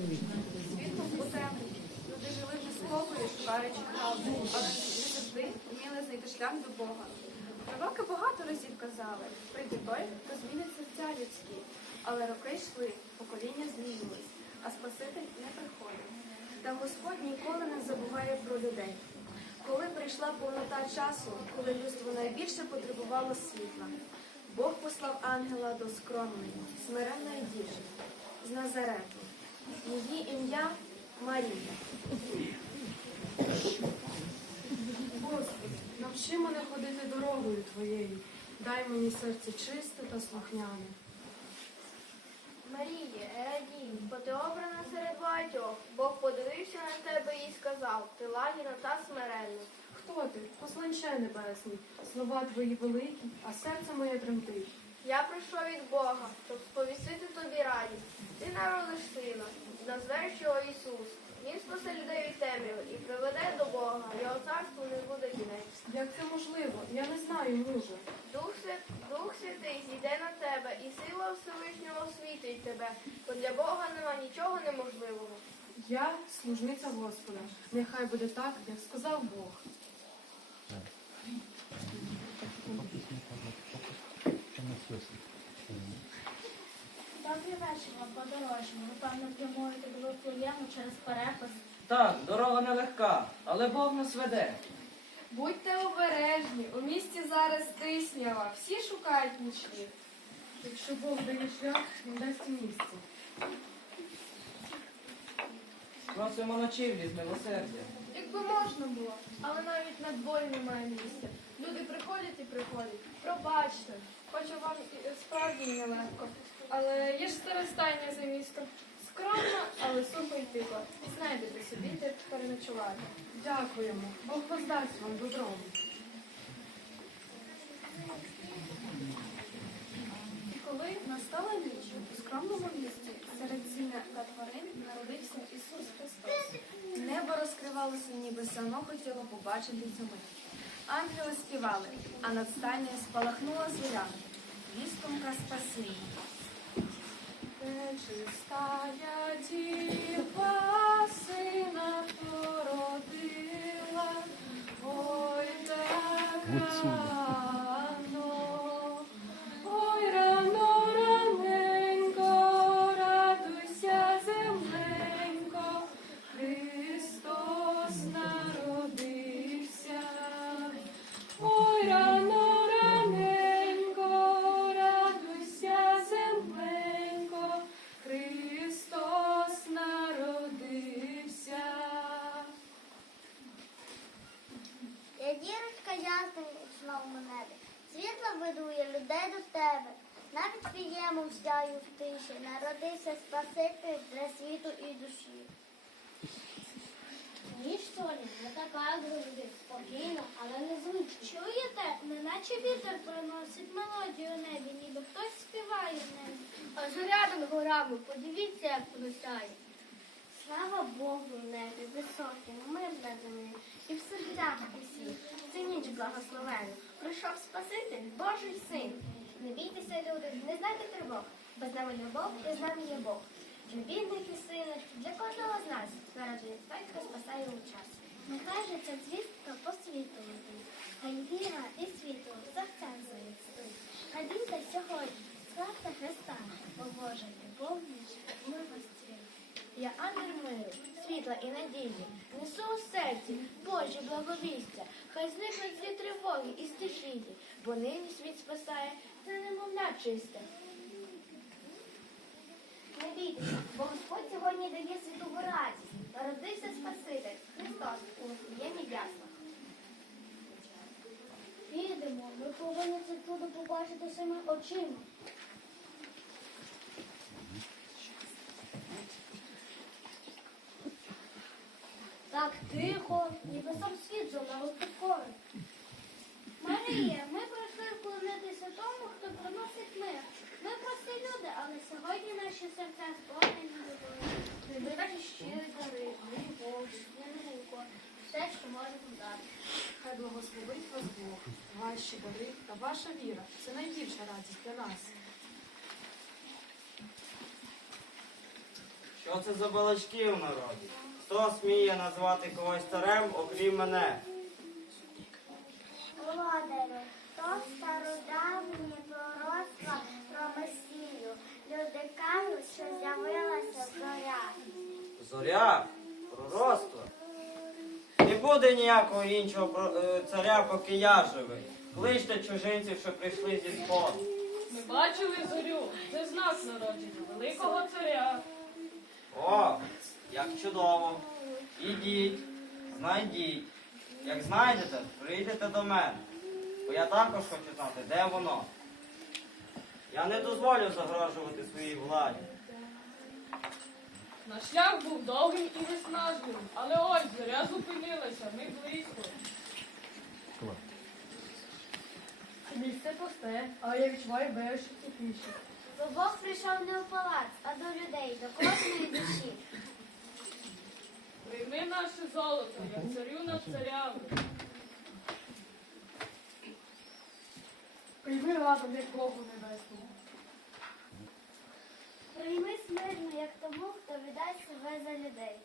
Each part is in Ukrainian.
Світло у темряві. Люди жили в спокою, шукаючи правду, але не вміли знайти шлях до Бога. Пророки багато разів казали, прийде той, хто змінить серця людські. Але роки йшли, покоління змінились, а Спаситель не приходив. Та Господь ніколи не забуває про людей. Коли прийшла повнота часу, коли людство найбільше потребувало світла, Бог послав ангела до скромної, смиренної дівчини з Назарету. Її ім'я Марія. Господи, навчи мене ходити дорогою Твоєю. Дай мені серце чисте та слухняне. Маріє, радій, бо ти обрана серед багатьох. Бог подивився на тебе і сказав, ти лагідна та смиренна. Хто ти? Посланче небесний. Слова твої великі, а серце моє тремтить. Я прийшов від Бога, щоб сповістити тобі радість. Ти народиш сина, назвеш його Ісус. Він спасе людей від темряви і приведе до Бога. Його царству не буде кінець. Як це можливо? Я не знаю мужа. Дух, Свят... Дух Святий зійде на тебе, і сила Всевишнього освітить тебе, бо для Бога нема нічого неможливого. Я служниця Господа. Нехай буде так, як сказав Бог. Вечір вам, подорожні. Ви, певно, прямуєте до Вифлеєму через перепис. Так, дорога нелегка, але Бог нас веде. Будьте обережні, у місті зараз тиснява, всі шукають нічліг. Якщо Бог дає шлях, він дасть і місце. Просимо ночівлі з милосердя. Якби можна було, але навіть на дворі немає місця. Люди приходять і приходять. Пробачте, хоча вам і справді і нелегко. Але є ж старостання за містом. Скромно, але сухо й тихо. Знайдете собі, де переночувати. Дякуємо. Бог воздасть вам добром. І коли настала ніч, у скромному місті серед сіна та тварин народився Ісус Христос. Небо розкривалося, ніби само хотіло побачити цю мить. Ангели співали, а над стайнею спалахнула зоря. Вістомка спасіння. Пречистая діва сина породила, ведує людей до тебе. Навіть піємо сяю в тиші. Народився Спаситель для світу і душі. Ніч солі не така, завжди, спокійно, але не звично. Чуєте, неначе вітер приносить мелодію небі, ніби хтось співає в небі. Аж рядом горами, подивіться, як сяє. Слава Богу в небі, високим, мир на землі, і в серцях усіх. Це ніч благословена. Прийшов Спаситель, Божий син. Не бійтеся, люди, не знайте тривог. Без нами любов, і з нами є Бог. Для бідних і сильних, для кожного з нас народжує хто спасає у час. Нехай же ця звістка по світу летить, хай віра і світло серця стоїть. Хай діти сьогодні, славте Христа, бо Божа любов ніж ми розстріли. Я ангел миру, світла і надії, несу у серці Божі благовістя, хай зникнуть всі тривоги і стихії, бо нині світ спасає, це немовля чисте. Не бійтеся, бо Господь сьогодні дає світову радість. Народився Спаситель, Христос у Вифлеємі яслах. Підемо, ми повинні це чудо побачити своїми очима. Так тихо, ніби сам світ залав підкори. Марія, ми прийшли вклонитися тому, хто приносить мир. Ми прості люди, але сьогодні наші серця сповнені любові. Вибирати щирі дари, любов, науку, все, що може дати. Хай благословить вас Бог, ваші дари та ваша віра. Це найбільша радість для нас. Що Що це за балачки в народі? Хто сміє назвати когось царем, окрім мене? Володарю, то стародавні пророцтва про Месію. Люди кажуть, що з'явилася зоря. Зоря, пророцтво. Не буде ніякого іншого е, царя, поки я живий. Кличте чужинців, що прийшли зі сходу. Ми бачили зорю. Це знак народження великого царя. О, як чудово. Ідіть, знайдіть. Як знайдете, прийдете до мене. Бо я також хочу знати, де воно. Я не дозволю загрожувати своїй владі. Наш шлях був довгим і виснажливим, але ось зоря зупинилася, ми близько. Місце пусте, але я відчуваю бережі тепліше. Бо Бог прийшов не в палац, а до людей, до кожної душі. Наше золото, як царю над царями. Прийми разом, як Богу небесному. Прийми смирно, як тому, хто віддасть себе за людей.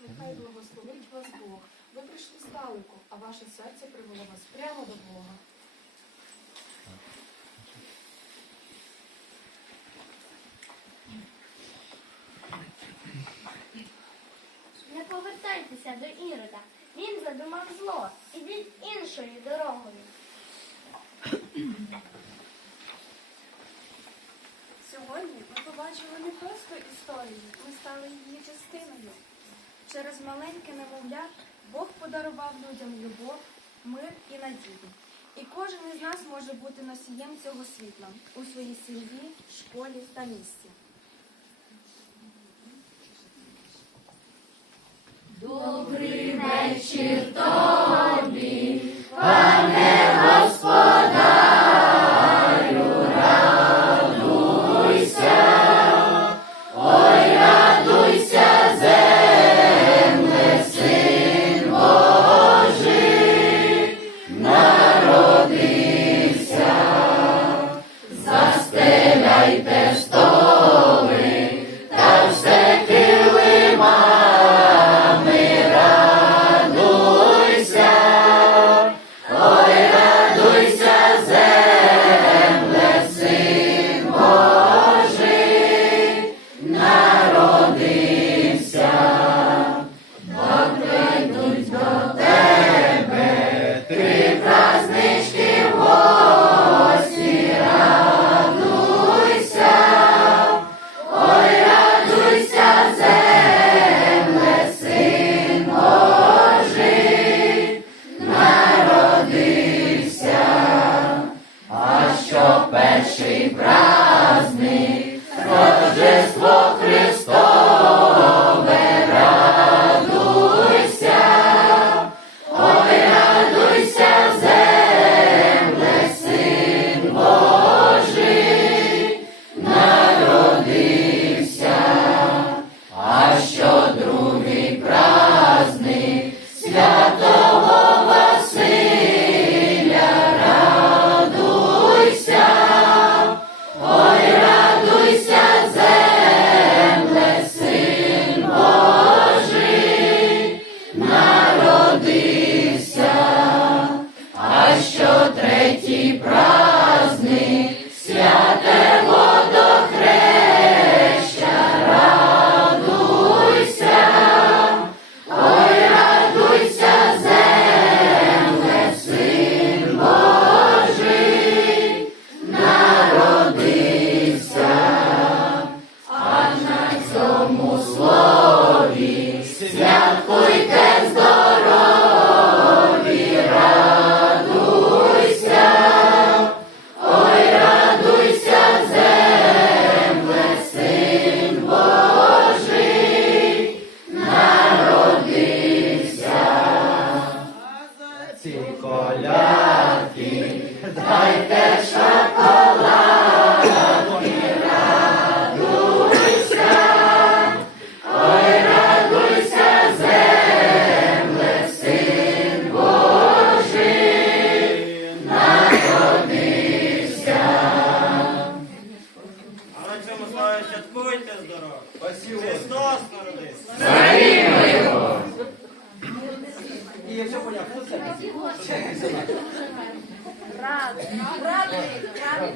Нехай благословить вас Бог. Ви прийшли здалеку, а ваше серце привело вас прямо до Бога. Не повертайтеся до Ірода. Він задумав зло. Ідіть іншою дорогою. Сьогодні ми побачили не просто історію, ми стали її частиною. Через маленьке немовля Бог подарував людям любов, мир і надію. І кожен із нас може бути носієм цього світла у своїй сім'ї, школі та місті. Радуйся,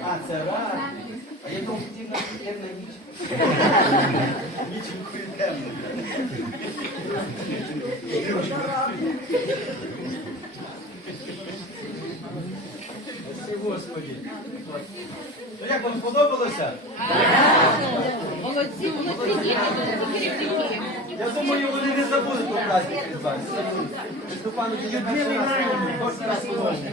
А, це рак. А я думав, темна ніч. Спасибо, Господи. Ну як вам сподобалося? Я думаю, вони не забудуть про праздник Різдва. Степану, ти не перший раз. Кожен.